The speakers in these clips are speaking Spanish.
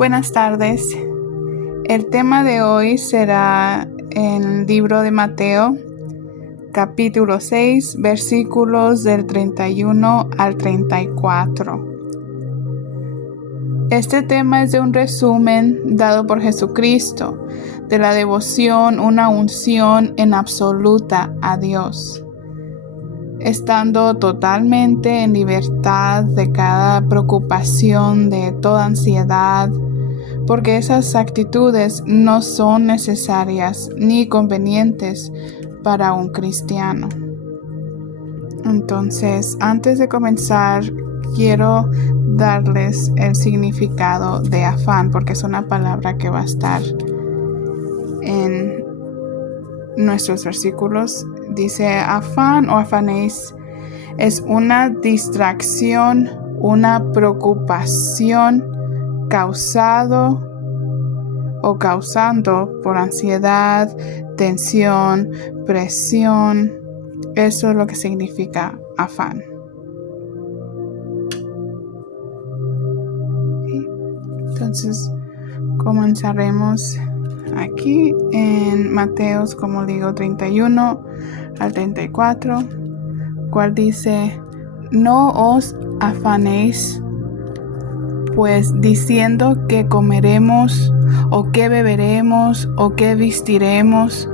Buenas tardes. El tema de hoy será en el libro de Mateo, capítulo 6, versículos del 31 al 34. Este tema es de un resumen dado por Jesucristo, de la devoción, una unción en absoluta a Dios, estando totalmente en libertad de cada preocupación, de toda ansiedad, porque esas actitudes no son necesarias ni convenientes para un cristiano. Entonces, antes de comenzar, quiero darles el significado de afán, porque es una palabra que va a estar en nuestros versículos. Dice afán o afanéis es una distracción, una preocupación causando por ansiedad, tensión, presión. Eso es lo que significa afán. Entonces comenzaremos aquí en Mateos, como digo, 31 al 34, cual dice: no os afanéis pues diciendo qué comeremos, o qué beberemos, o qué vestiremos,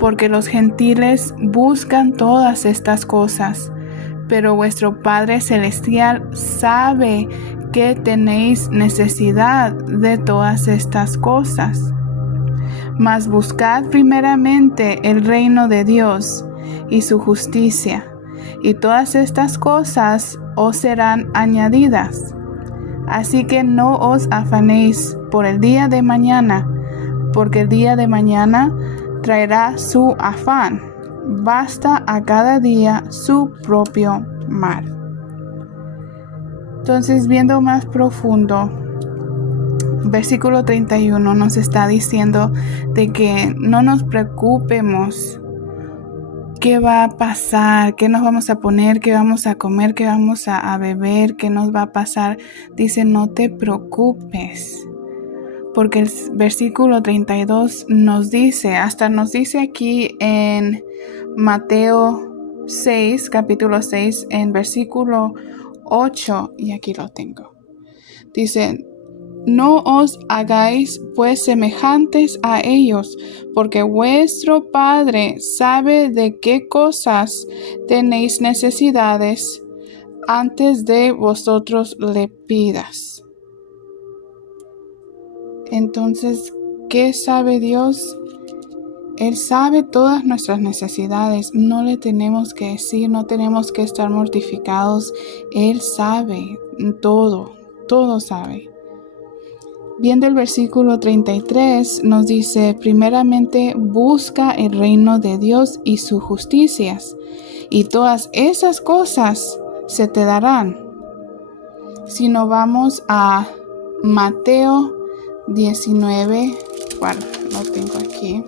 porque los gentiles buscan todas estas cosas, pero vuestro Padre Celestial sabe que tenéis necesidad de todas estas cosas. Mas buscad primeramente el reino de Dios y su justicia, y todas estas cosas os serán añadidas. Así que no os afanéis por el día de mañana, porque el día de mañana traerá su afán. Basta a cada día su propio mal. Entonces, viendo más profundo, versículo 31 nos está diciendo de que no nos preocupemos qué va a pasar, qué nos vamos a poner, qué vamos a comer, qué vamos a beber, qué nos va a pasar. Dice, no te preocupes, porque el versículo 32 nos dice aquí en Mateo 6, capítulo 6, en versículo 8, y aquí lo tengo. Dice: no os hagáis pues semejantes a ellos, porque vuestro Padre sabe de qué cosas tenéis necesidades antes de vosotros le pidas. Entonces, ¿qué sabe Dios? Él sabe todas nuestras necesidades. No le tenemos que decir, no tenemos que estar mortificados. Él sabe todo sabe. Viendo el versículo 33, nos dice: primeramente busca el reino de Dios y sus justicias, y todas esas cosas se te darán. Si nos vamos a Mateo 19, bueno, lo tengo aquí.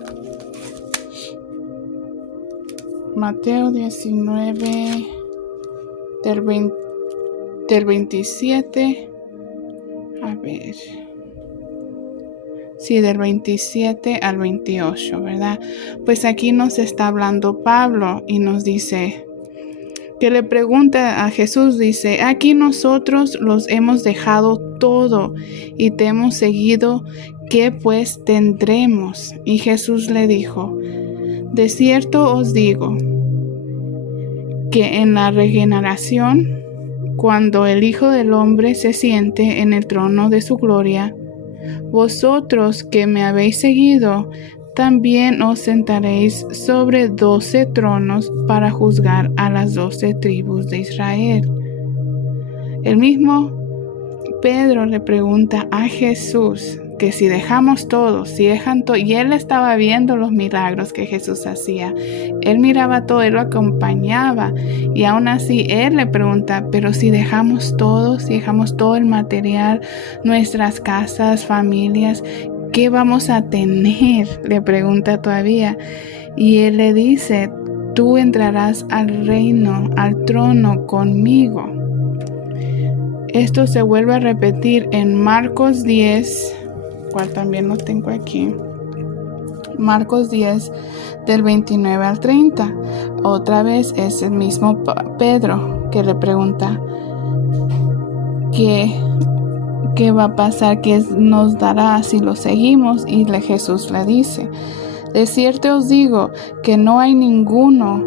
Mateo 19, del 27, a ver... Sí, del 27 al 28, ¿verdad? Pues aquí nos está hablando Pablo y nos dice, que le pregunta a Jesús, dice: aquí nosotros los hemos dejado todo y te hemos seguido, ¿qué pues tendremos? Y Jesús le dijo: de cierto os digo, que en la regeneración, cuando el Hijo del Hombre se siente en el trono de su gloria, vosotros que me habéis seguido, también os sentaréis sobre 12 tronos para juzgar a las 12 tribus de Israel. El mismo Pedro le pregunta a Jesús que si dejamos todo, y él estaba viendo los milagros que Jesús hacía. Él miraba todo, él lo acompañaba, y aún así él le pregunta: pero si dejamos todo el material, nuestras casas, familias, ¿qué vamos a tener? Le pregunta todavía. Y él le dice: tú entrarás al reino, al trono conmigo. Esto se vuelve a repetir en Marcos 10, cual también lo tengo aquí. Marcos 10, del 29 al 30. Otra vez es el mismo Pedro que le pregunta qué va a pasar, qué nos dará si lo seguimos. Y Jesús le dice: de cierto os digo que no hay ninguno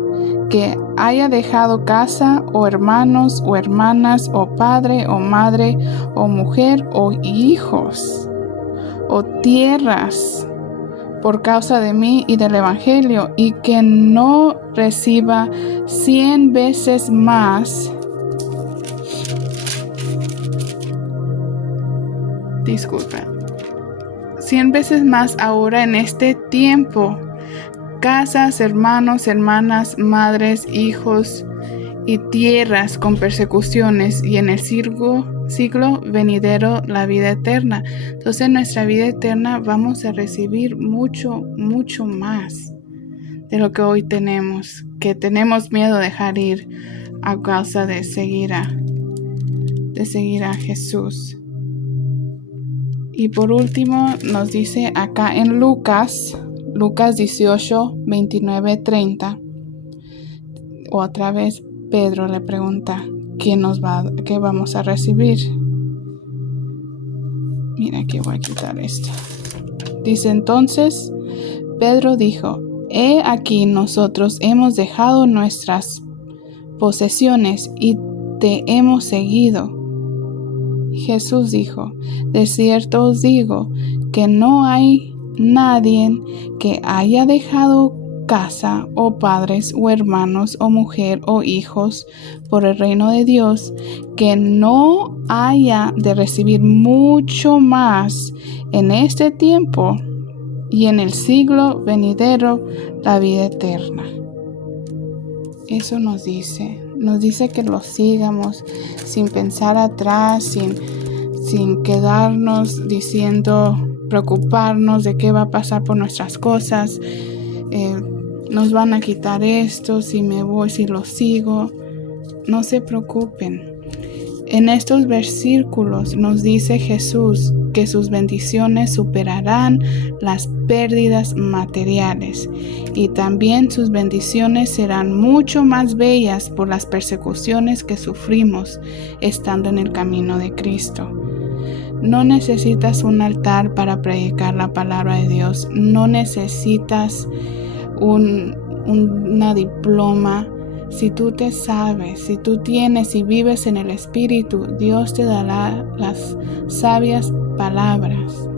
que haya dejado casa o hermanos o hermanas o padre o madre o mujer o hijos o tierras por causa de mí y del Evangelio, y que no reciba 100 veces más. 100 veces más ahora en este tiempo, casas, hermanos, hermanas, madres, hijos y tierras con persecuciones, y en el siglo venidero la vida eterna. Entonces en nuestra vida eterna vamos a recibir mucho, mucho más de lo que hoy tenemos, que tenemos miedo de dejar ir a causa de seguir a Jesús. Y por último nos dice acá en Lucas 18, 29, 30. Otra vez Pedro le pregunta qué vamos a recibir. Mira, aquí voy a quitar esto. Dice: entonces Pedro dijo: he aquí, nosotros hemos dejado nuestras posesiones y te hemos seguido. Jesús dijo: de cierto os digo que no hay nadie que haya dejado casa o padres o hermanos o mujer o hijos por el reino de Dios, que no haya de recibir mucho más en este tiempo y en el siglo venidero la vida eterna. Eso nos dice que lo sigamos sin pensar atrás, sin quedarnos preocuparnos de qué va a pasar por nuestras cosas. Nos van a quitar esto, si me voy, si lo sigo. No se preocupen. En estos versículos nos dice Jesús que sus bendiciones superarán las pérdidas materiales, y también sus bendiciones serán mucho más bellas por las persecuciones que sufrimos estando en el camino de Cristo. No necesitas un altar para predicar la palabra de Dios. No necesitas una diploma. Si tú te sabes, si tú tienes y vives en el Espíritu, Dios te dará las sabias palabras.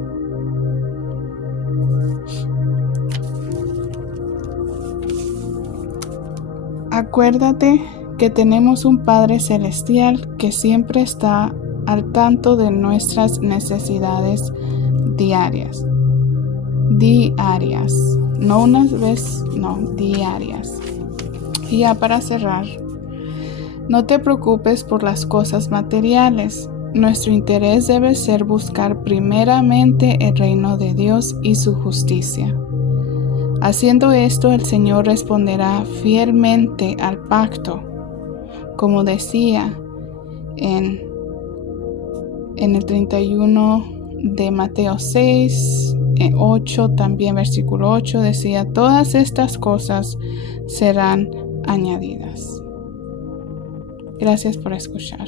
Acuérdate que tenemos un Padre Celestial que siempre está al tanto de nuestras necesidades diarias. No unas veces, no, diarias. Y ya para cerrar, no te preocupes por las cosas materiales. Nuestro interés debe ser buscar primeramente el reino de Dios y su justicia. Haciendo esto, el Señor responderá fielmente al pacto, como decía en el 31 de Mateo 6, 8, también versículo 8, decía: todas estas cosas serán añadidas. Gracias por escuchar.